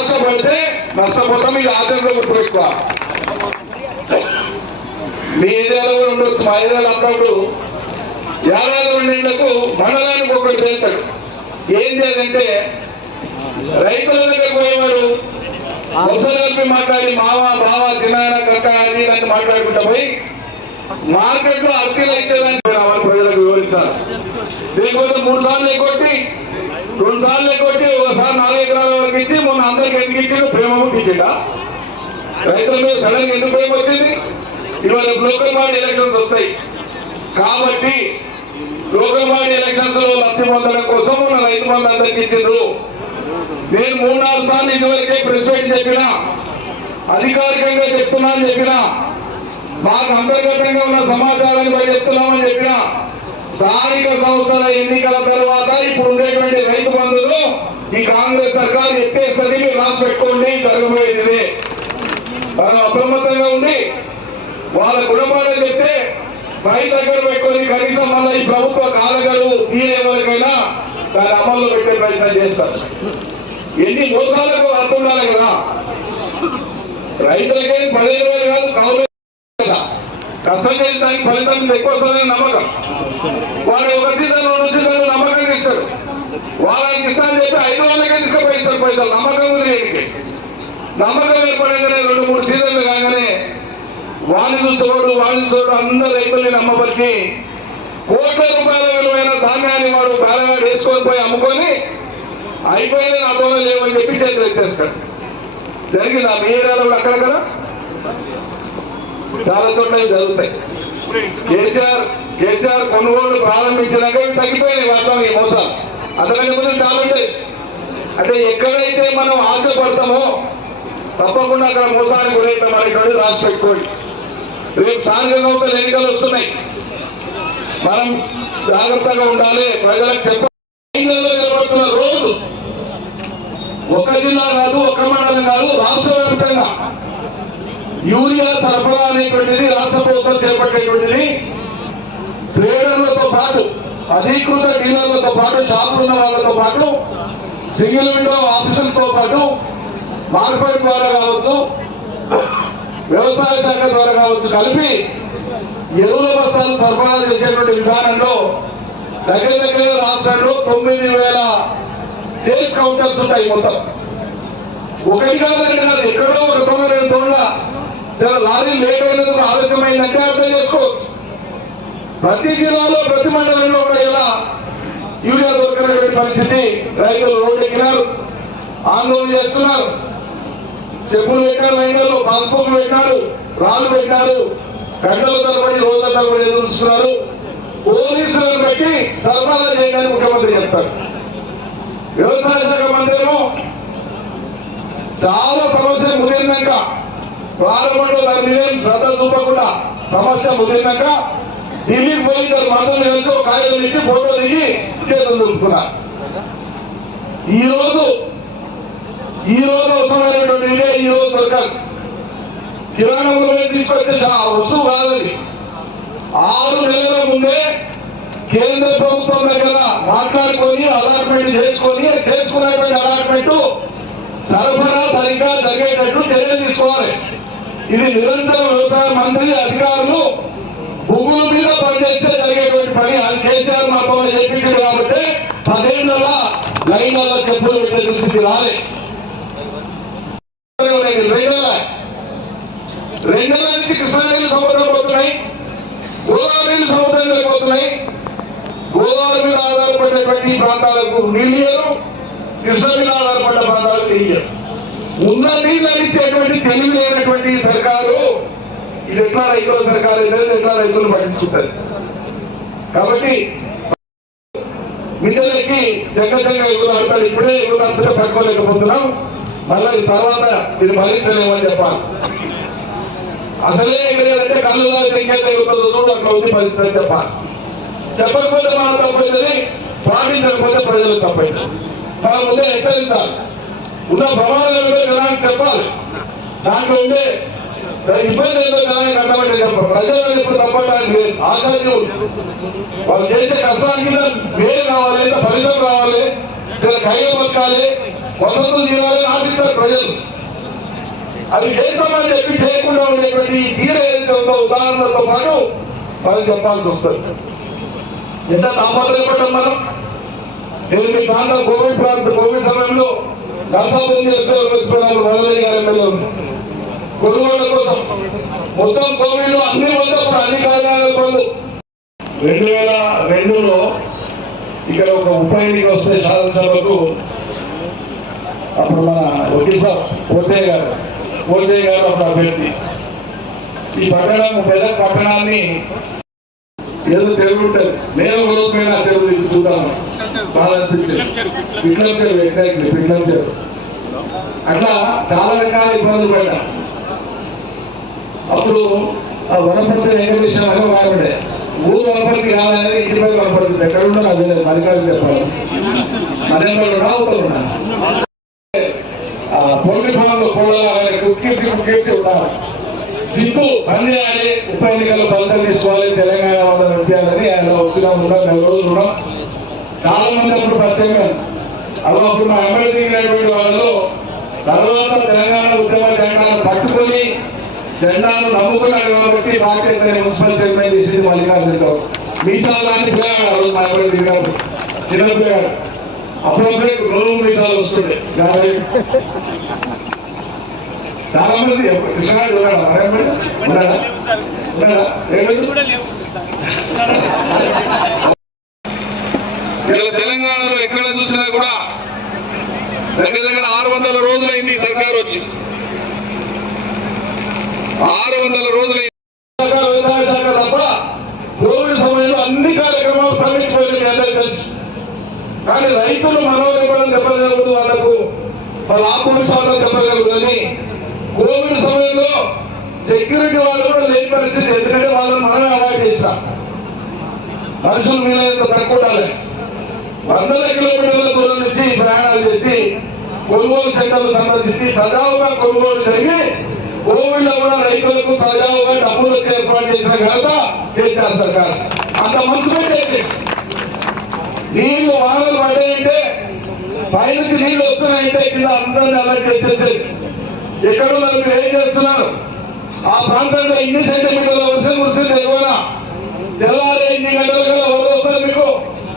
ఆశపడితే నష్టపోతాం ఇది ఆచరణలో గుర్తుపెట్టుకోవాలి మీ ఏరియాలో కూడా ఉండొచ్చు మా ఏరియాలో అప్పుడప్పుడు ఏడాది రెండేళ్ళకు మండలానికి ఒకటి చేస్తాడు. ఏం చేయాలంటే రైతుల దగ్గర పోయేవారు అవసరం కలిపి మాట్లాడి మావా బావా తినాయన కక్క అని అని మాట్లాడుకుంటా పోయి మార్కెట్లో అర్తీలు అయితే రావాలి ప్రజలకు వివరిస్తారు దీనికోసం మూడు సార్లు ఎక్కొట్టి రెండు సార్లు ఎక్కొట్టి ఒకసారి నాలుగు ఎకరాల వరకు ఇచ్చి మన అందరికి ఎందుకు ఇచ్చిండు ప్రేమ ఇచ్చిండా రైతుల మీద సడన్గా ఎందుకు ప్రేమ వచ్చింది? ఇవాళ లోకల్ బాడీ ఎలక్షన్స్ వస్తాయి. కాబట్టి లోకల్ బాడీ ఎలక్షన్స్లో లబ్ధి పొందడం కోసం మన రైతు బంధు అందరికి ఇచ్చిండ్రు. నేను మూడు నాలుగు సార్లు ఇదివరకే ప్రెస్ మీట్ చెప్పినా అధికారికంగా చెప్తున్నా అని చెప్పినా మాకు అంతర్గతంగా ఉన్న సమాచారాన్ని బయట చెప్తున్నామని చెప్పినా స్థానిక సంస్థల ఎన్నికల తర్వాత ఇప్పుడు ఉండేటువంటి రైతు బంధువులు ఈ కాంగ్రెస్ సర్కార్ ఎత్తేస్తుంది మీరు రాసి పెట్టుకోండి జరగబోయేది ఇదే. మనం అప్రమత్తంగా ఉండి వాళ్ళ గుణపాఠం చెప్తే రైతు దగ్గర పెట్టుకొని కనీసం మళ్ళీ ఈ ప్రభుత్వ కాలగలు ఎవరికైనా దాన్ని అమల్లో పెట్టే ప్రయత్నం చేస్తారు. ఎన్ని మోసాలకు అర్థం ఉండాలి కదా. రైతులకే పదిహేను వేలు కాదు కావాలి కదా. కష్టం చేయడానికి ఫలితం ఎక్కువ వస్తుందని నమ్మకం. వాడు ఒక సీజన్ రెండు సీజన్లు వాళ్ళకి ఇస్తాను చెప్పి ఐదు వందలకే తీసుకుపోయి పైసలు పైసలు. నమ్మకం ఉంది నమ్మకం ఏర్పడంగానే రెండు మూడు సీజన్లు కాగానే వాణిజ్య చూడు వాణిజ్య చూడు అందరు రైతుల్ని నమ్మబట్టి కోట్ల రూపాయల విలువైన ధాన్యాన్ని వాడు పేదవాడు వేసుకొని పోయి అమ్ముకొని అయిపోయింది నాతో లేవని చెప్పి చేతులు ఎత్తేస్తారు. జరిగిందా? ఆ ఏరియాలో కూడా అక్కడక్కడ చాలా చోట్ల జరుగుతాయి. కేసీఆర్ కేసీఆర్ కొనుగోలు ప్రారంభించినాక తగ్గిపోయినాయి వాస్తవం ఈ మోసాలు. అంతకంటే ముందు చాలా ఉంటాయి అంటే ఎక్కడైతే మనం ఆశపడతామో తప్పకుండా అక్కడ మోసానికి గురవుతాం. అనేటువంటి రాసి పెట్టుకోండి. రేపు స్థానిక ఎన్నికలు వస్తున్నాయి. మనం జాగ్రత్తగా ఉండాలి. ప్రజలకు చెప్ప ఎన్నికల్లో నిలబడుతున్న రోజు ఒక జిల్లా కాదు ఒక మండలం కాదు రాష్ట్ర వ్యాప్తంగా యూరియా సరఫరా అనేటువంటిది రాష్ట్ర ప్రభుత్వం చేపట్టేటువంటిది ట్రేడర్లతో పాటు అధీకృత డీలర్లతో పాటు షాపులు ఉన్న వాళ్ళతో పాటు సింగిల్ విండో ఆఫీసులతో పాటు మార్కెట్ ద్వారా కావచ్చు వ్యవసాయ శాఖ ద్వారా కావచ్చు కలిపి ఎరువుల బస్తాలు సరఫరా చేసేటువంటి విధానంలో దగ్గర దగ్గర రాష్ట్రంలో తొమ్మిది వేల సేల్స్ కౌంటర్స్ ఉంటాయి మొత్తం. ఒకటి కాదు రెండు కాదు ఎక్కడో ఒక తొమ్మిది రెండు తోళ్ళ లారీ లేట్ అయినందుకు ఆలస్యమైందంటే అర్థం చేసుకోవచ్చు. ప్రతి జిల్లాలో ప్రతి మండలంలో ఉన్న ఇలా యూరియా దొరకనటువంటి పరిస్థితి రైతులు రోడ్డు ఎక్కినారు ఆందోళన చేస్తున్నారు. చెప్పులు పెట్టారు లైన్లలో పాస్పోర్ట్లు పెట్టారు రాళ్ళు పెట్టారు గంటల తరబడి రోజుల తరబడి ఎదురుస్తున్నారు పోలీసులను పెట్టి సరఫరా చేయడానికి ముఖ్యమంత్రి చెప్తారు. వ్యవసాయ శాఖ మంత్రి చాలా సమస్య ముదిరినాక ప్రారంభంలో దాని మీద శ్రద్ధ చూపకుండా సమస్య ముదిరినాక ఢిల్లీకి పోయి మాత్రం ఎంతో కాగితం ఇచ్చి ఫోటో దిగి చేతులు దొరుకుతున్నా ఈ రోజు ఈ రోజు అవసరమైనటువంటి ఇదే ఈ రోజు దొరకాలి కిరాణా తీసుకొచ్చే ఆ వస్తువు కాదని ఆరు నెలల ముందే కేంద్ర ప్రభుత్వం దగ్గర మాట్లాడుకొని అలాట్మెంట్ చేసుకొని చేసుకున్నటువంటి అలాట్మెంట్ సరఫరా సరిగ్గా జరిగేటట్టు చర్యలు తీసుకోవాలి. ఇది నిరంతరం వ్యవసాయ మంత్రి అధికారులు భూముల మీద పనిచేస్తే జరిగేటువంటి పని అది కేసీఆర్ మా పవన్ చెప్పింది కాబట్టి పదేళ్ళ లైన్లలో చెప్పులు పెట్టే దృష్టికి రాలే. రెండేళ్ళ రెండేళ్ళ నుంచి కృష్ణా నీళ్ళు సముద్రం పోతున్నాయి గోదావరి నీళ్ళు సముద్రంలోకి పోతున్నాయి. గోదావరి మీద ఆధారపడినటువంటి ప్రాంతాలకు నీళ్ళు కృష్ణ మీద ఆధారపడిన ప్రాంతాలకు నీళ్ళు ఉన్న నీళ్ళు అందించేటువంటి తెలివి లేనటువంటి సర్కారు ఇది ఎట్లా రైతుల సర్కారు అనేది ఎట్లా రైతులు పట్టించుకుంటారు. కాబట్టి మిగతాలకి జగ్గజంగా ఎగురు అంటారు ఇప్పుడే ఎగురు అంతా పట్టుకోలేకపోతున్నాం. మళ్ళీ తర్వాత ఇది భరించలేమని చెప్పాలి. అసలే ఎగరేదంటే కళ్ళు దారి ఇంకేత ఎగురుతుందో చూడు అట్లా ఉంది పరిస్థితి అని చెప్పాలి. చెప్పకపోతే మనం తప్పైందని పాటించకపోతే ప్రజలు తప్పైంది మనం ముందే హెచ్చరించాలి ఉన్న ప్రమాదం ఏమిటో జనానికి చెప్పాలి. దాంట్లో ఉండే ఇబ్బంది ఏంటో జనానికి అర్థమంటే ప్రజలను ఇప్పుడు తప్పడానికి లేదు. ఆచార్యులు వాళ్ళు చేసే కష్టానికి మేలు కావాలి లేదా ఫలితం రావాలి లేదా కయ్య బతకాలి వసతులు తీరాలని ఆశిస్తారు ప్రజలు. అది చేస్తామని చెప్పి చేయకుండా ఉండేటువంటి ఈ ఏదైతే ఉందో ఉదాహరణతో పాటు మనం చెప్పాల్సి వస్తుంది. ఎంత తాపత్రయపడ్డాం మనం? నేను మీ ప్రాంతం కోవిడ్ ప్రాంతం కోవిడ్ సమయంలో నర్సాపురం చేస్తే గారు ఎమ్మెల్యే కొనుగోళ్ళ కోసం. మొత్తం కోవిడ్లో అన్ని ఉన్నప్పుడు అన్ని కార్యాలయాలు బంద్ రెండు వేల రెండులో ఇక్కడ ఒక ఉప ఎన్నిక వస్తే శాసనసభకు అప్పుడు మన వకీల్ సాబ్ పోతే గారు పోతే గారు అప్పుడు అభ్యర్థి. ఈ పట్టణం పెద్ద పట్టణాన్ని ఏదో తెలుగు ఉంటుంది. నేను రోజుకైనా తెలుగు చూద్దాము బాగా అనిపించింది. పిట్లం తెలుగు ఎగ్జాక్ట్లీ పిట్లం తెలుగు అట్లా చాలా రకాల ఇబ్బందులు పడ్డాను అప్పుడు ఆ వనపర్తి వెంకటేశ్వర అని ఊరు వనపర్తి కాదనేది ఇంటిపై వనపడుతుంది ఎక్కడ ఉన్నా అది తెలియదు. మరికాదు చెప్పాలి. మరేమో రావుతున్నా పొండి ఫలంలో కోళ్ళ కుక్కించి కుక్కించి ఉన్నారు జిప్పు బంద్ చేయాలి ఉప ఎన్నికల్లో ఫలితం తీసుకోవాలి. తెలంగాణ వాళ్ళని నడిపించాలని ఆయన వచ్చినా ఉన్నాం నెల రోజులు ఉన్నాం చాలా మంది అప్పుడు ప్రత్యేకం అలా అప్పుడు మా ఎమ్మెల్యే దిగినటువంటి వాళ్ళలో తర్వాత తెలంగాణ ఉద్యమ జెండాను పట్టుకొని జెండాను నమ్ముకున్నాడు కాబట్టి పార్టీ మున్సిపల్ చైర్మన్ చేసింది మల్లికార్జున రావు మీసాలు లాంటి పిల్లగాడు ఆ రోజు మా ఎమ్మెల్యే దిగినప్పుడు పిల్లగాడు. అప్పుడప్పుడే రోజు మీసాలు వస్తుండే. కాబట్టి చాలా మంది కృష్ణగాడు ఉన్నాడా? ఉన్నాడా? ఉన్నాడా? ఇలా తెలంగాణలో ఎక్కడ చూసినా కూడా దగ్గర దగ్గర ఆరు వందల రోజులైంది ఈ సర్కారు వచ్చి. ఆరు వందల రోజులు వ్యవసాయ శాఖ తప్ప కోవిడ్ సమయంలో అన్ని కార్యక్రమాలు సమీక్షపోయినాయి అందరికీ తెలుసు. కానీ రైతులు మనోనివ్వడం దెబ్బతినకూడదు వాళ్ళకు. వాళ్ళ ఆకులు పాలన కోవిడ్ సమయంలో సెక్యూరిటీ వాళ్ళు కూడా లేని పరిస్థితి. ఎందుకంటే వాళ్ళని మనమే అవాయిడ్ చేశాం. మనుషులు వీలైనంత తక్కువ ఉండాలి. వందల కిలోమీటర్ల దూరం నుంచి ప్రయాణాలు చేసి కొనుగోలు సెంటర్లు సంబంధించి సజావుగా కొనుగోలు జరిగి కోవిడ్లో కూడా రైతులకు సజావుగా డబ్బులు వచ్చే ఏర్పాటు చేసిన ఘనత కేసీఆర్ సర్కార్. అంత మంచి పెట్టేసి నీళ్ళు వానలు పడ్డాయంటే పైనుంచి నీళ్ళు వస్తున్నాయంటే కింద అందరిని అలర్ట్ చేసేసి ఎక్కడున్నారు మీరు ఏం చేస్తున్నారు? ఆ ప్రాంతంలో ఎన్ని సెంటీమీటర్ల వర్షం కురిసింది ఎక్కువనా తెల్లారి ఎన్ని గంటల కల్లా వరద వస్తుంది మీకు?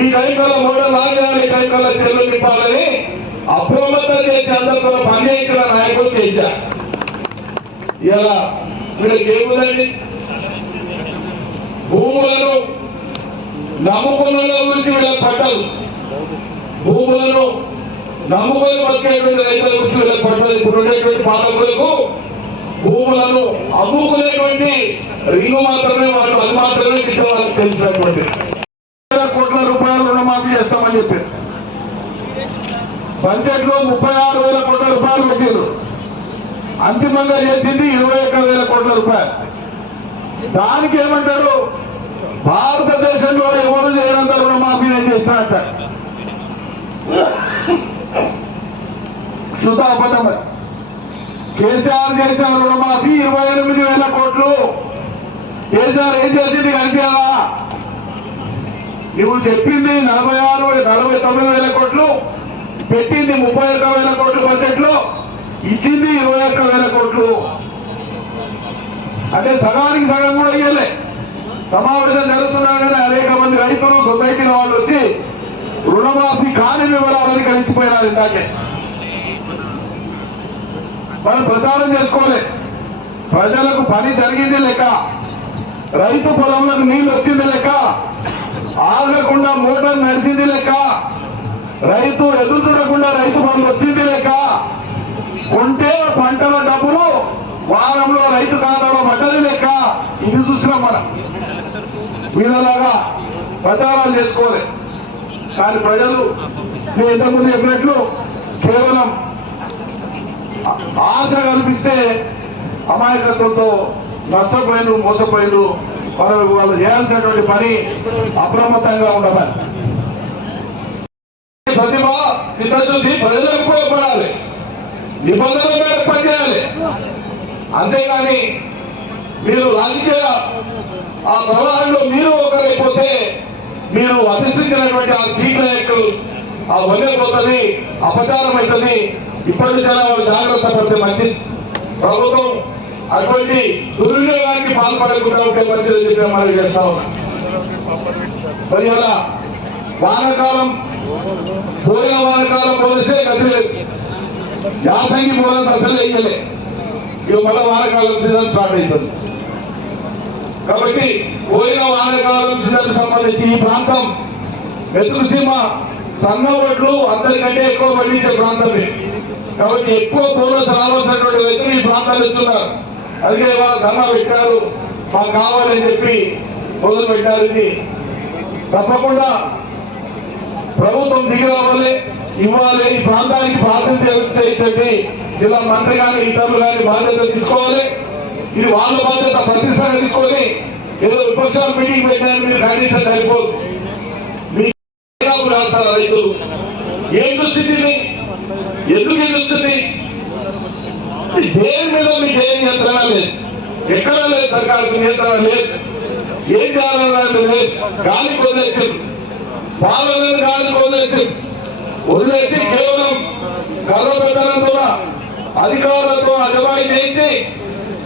ఈ టైంకల మూడో లాగాలి ఈ టైంకల చెల్లు నింపాలని అప్రమత్తం చేసి అందరితో పని చేయించిన నాయకులు చేశారు ఇలా వీళ్ళకి ఏముందండి భూములను నమ్ముకున్న గురించి వీళ్ళకి పట్టదు భూములను నమ్ముకొని బతికేటువంటి రైతుల గురించి వీళ్ళకి పట్టదు ఇప్పుడు ఉండేటువంటి పాలకులకు భూములను అమ్ముకునేటువంటి రింగు మాత్రమే వాళ్ళు అది మాత్రమే ఇక్కడ వాళ్ళకి తెలిసినటువంటి కోట్ల రూపాయలు రుణమాఫీ చేస్తామని చెప్పారు. బడ్జెట్లో ముప్పై ఆరు వేల కోట్ల రూపాయలు పెట్టారు అంతిమంగా చేసింది ఇరవై ఒక్క వేల కోట్ల రూపాయలు. దానికి ఏమంటారు? భారతదేశంలో ఎవరు చేయనంత రుణమాఫీ నేను చేస్తానంట శుద్ధ కేసీఆర్ చేసిన రుణమాఫీ ఇరవై ఎనిమిది వేల కోట్లు. కేసీఆర్ ఏం చేసింది కనిపించాలా నువ్వు చెప్పింది నలభై ఆరు నలభై తొమ్మిది వేల కోట్లు పెట్టింది ముప్పై ఒక్క వేల కోట్లు బడ్జెట్లో ఇచ్చింది ఇరవై ఒక్క వేల కోట్లు. అంటే సగానికి సగం కూడా ఇయ్యలే. సమావేశం జరుగుతున్నా అనేక మంది రైతులు సొసైటీల వాళ్ళు వచ్చి రుణమాఫీ కాని వివరాలని కలిసిపోయినారు ఇందాకే. మనం ప్రచారం చేసుకోలే. ప్రజలకు పని జరిగింది లెక్క. రైతు పొలంలకు నీళ్ళు వచ్చింది లెక్క. ఆగకుండా మోటార్ నడిచింది లెక్క. రైతు ఎదురు చూడకుండా రైతు పనులు వచ్చింది లెక్క. కొంటే పంటల డబ్బులు వారంలో రైతు ఖాతాలో పడ్డది లెక్క. ఇది చూసినాం మనం. వీళ్ళలాగా ప్రచారాలు చేసుకోలే కానీ ప్రజలు నేను ఇంతకుముందు చెప్పినట్లు కేవలం ఆశ కల్పిస్తే అమాయకత్వంతో నష్టపోయిన మోసపోయిన వాళ్ళు వాళ్ళు చేయాల్సినటువంటి పని అప్రమత్తంగా ఉండాలి ప్రతిభ చిత్తశుద్ధి ప్రజలకు ఉపయోగపడాలి నిబంధనల మేరకు పనిచేయాలి. అంతేగాని మీరు రాజకీయ ఆ ప్రవాహంలో మీరు ఒకరైపోతే మీరు అధిష్ఠించినటువంటి ఆ సీట్ల యొక్క ఆ వదిలిపోతుంది అపచారం అవుతుంది ఇప్పటి నుంచైనా వాళ్ళు జాగ్రత్త పడితే ప్రభుత్వం అటువంటి దుర్వినియోగానికి పాల్పడకుండా ఉంటే మంచిది చెప్పి మనం చేస్తా ఉన్నాం. మరి అలా వానకాలం పోయిన వానకాలం పోలిస్తే గతి లేదు. యాసంగి బోనస్ అసలు వేయలే ఇక మళ్ళీ వానకాలం సీజన్ స్టార్ట్ అవుతుంది. కాబట్టి పోయిన వానకాలం సీజన్ సంబంధించి ఈ ప్రాంతం వెతుకుసీమ సన్న ఒడ్లు అందరికంటే ఎక్కువ పండించే ప్రాంతమే. కాబట్టి ఎక్కువ బోనస్ రావాల్సినటువంటి వ్యక్తులు ఈ ప్రాంతాలు ఇస్తున్నారు అందుకే వాళ్ళ ధర్నా పెట్టారు మాకు కావాలని చెప్పి మొదలు పెట్టారు ఇది. తప్పకుండా ప్రభుత్వం దిగి రావాలి. ఇవ్వాలి. ఈ ప్రాంతానికి ప్రాతినిధ్యం వహించేటువంటి జిల్లా మంత్రి కానీ ఇతరులు కానీ బాధ్యత తీసుకోవాలి. ఇది వాళ్ళ బాధ్యత ప్రతిష్టంగా తీసుకొని ఏదో విపక్షాలు మీటింగ్ పెట్టారని మీరు ఖండించే సరిపోదు. రాస్తారు రైతులు. ఏం దుస్థితి ఎందుకు ఈ దుస్థితి? దేని మీద మీకు ఏం నియంత్రణ లేదు? ఎక్కడ లేదు సర్కారు నియంత్రణ లేదు. ఏం చేయాలన్నది లేదు. గాలికి వదిలేసారు పాలన గాలికి వదిలేసి వదిలేసి కేవలం గర్వపెట్టడంతో అధికారులతో అజమాయి చేయించి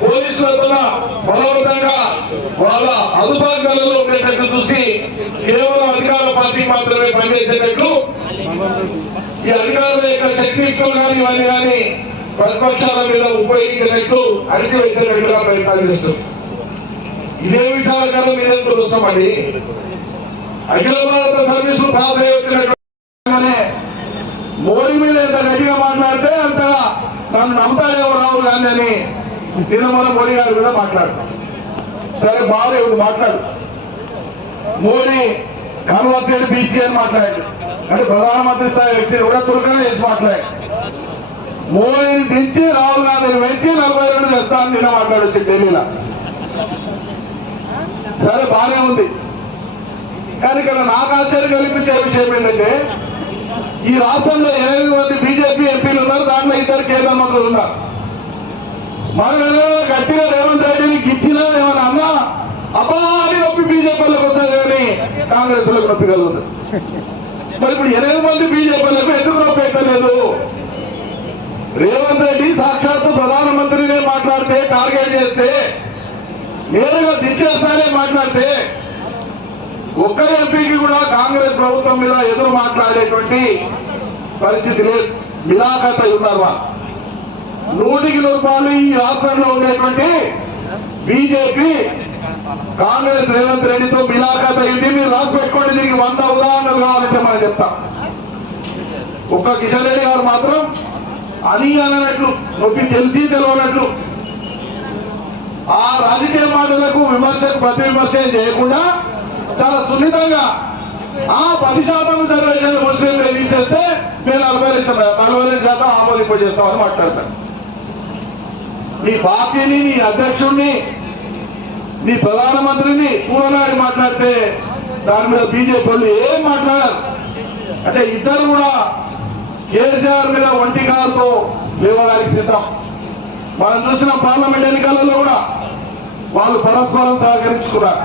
పోలీసులతో బలవంతంగా వాళ్ళ అదుపాజ్ఞలలో ఉండేటట్టు చూసి కేవలం అధికార పార్టీ మాత్రమే పనిచేసేటట్లు ఈ అధికారుల యొక్క శక్తిత్వం కానీ ఇవన్నీ కానీ ప్రతిపక్షాల మీద ఉపయోగించినట్టు అణిచివేసేటట్టుగా ప్రయత్నాలు చేస్తుంది ఇదే విధానం మీద వస్తామండి అఖిల భారత సర్వీసులు పాస్ అయి వచ్చినటువంటి మోడీ మీద ఎంత గట్టిగా మాట్లాడితే అంత నన్ను నమ్ముతారేమో రాహుల్ గాంధీ అని తిరుమల మోడీ గారు కూడా మాట్లాడతారు. సరే బాగా ఇప్పుడు మాట్లాడు. మోడీ కన్వర్టెడ్ బీసీ అని మాట్లాడాడు. అంటే ప్రధానమంత్రి స్థాయి వ్యక్తి కూడా తులకనే చేసి మాట్లాడాడు. మోడీని పెంచి రాహుల్ గాంధీని పెంచి నలభై రెండు తెస్తాను నిన్న మాట్లాడొచ్చు ఢిల్లీలో. సరే బాగానే ఉంది. కానీ ఇక్కడ నాకు ఆశ్చర్యం కల్పించే విషయం ఏంటంటే ఈ రాష్ట్రంలో ఎనిమిది మంది బీజేపీ ఎంపీలు ఉన్నారు దాంట్లో ఇద్దరు కేంద్ర మంత్రులు ఉన్నారు. మనం ఏదైనా గట్టిగా రేవంత్ రెడ్డిని గిచ్చినా ఏమైనా అన్నా అపారి నొప్పి బీజేపీలకు వస్తుంది కానీ కాంగ్రెస్లకు నొప్పి కలుగుతుంది మరి ఇప్పుడు ఎనిమిది మంది బీజేపీలకు ఎందుకు నొప్పి ఎక్కలేదు రేవంత్ రెడ్డి సాక్షాత్తు ప్రధానమంత్రినే మాట్లాడితే టార్గెట్ చేస్తే నేరుగా దిచ్చేస్తానే మాట్లాడితే ఒక్క ఎంపీకి కూడా కాంగ్రెస్ ప్రభుత్వం మీద ఎదురు మాట్లాడేటువంటి పరిస్థితి లేదు. మిలాఖత ఉన్నారు నూటికి రూపాయలు ఈ రాష్ట్రంలో ఉండేటువంటి బీజేపీ కాంగ్రెస్ రేవంత్ రెడ్డితో మిలాఖత ఇది మీరు రాసి పెట్టుకోండి దీనికి వంద ఉదాహరణలు కావాలంటే మనం చెప్తాం. ఒక్క కిషన్ రెడ్డి గారు మాత్రం అని అననట్లు నొప్పి తెలిసి తెలవనట్లు ఆ రాజకీయ మాటలకు విమర్శకు ప్రతి విమర్శ చేయకుండా చాలా సున్నితంగా ఆ పది శాతం రిజర్వేషన్ ముస్లింలు తీసేస్తే మేము నలభై లక్షల నలభై లక్షల శాతం ఆమోదింపజేస్తామని మాట్లాడతారు. నీ పార్టీని నీ అధ్యక్షుడిని నీ ప్రధానమంత్రిని కూరనాడి మాట్లాడితే దాని మీద బీజేపీ వాళ్ళు ఏం మాట్లాడారు. అంటే ఇద్దరు కూడా కేసీఆర్ మీద ఒంటి కాలుతో లేవడానికి సిద్ధం. మనం చూసిన పార్లమెంట్ ఎన్నికలలో కూడా వాళ్ళు పరస్పరం సహకరించుకున్నారు.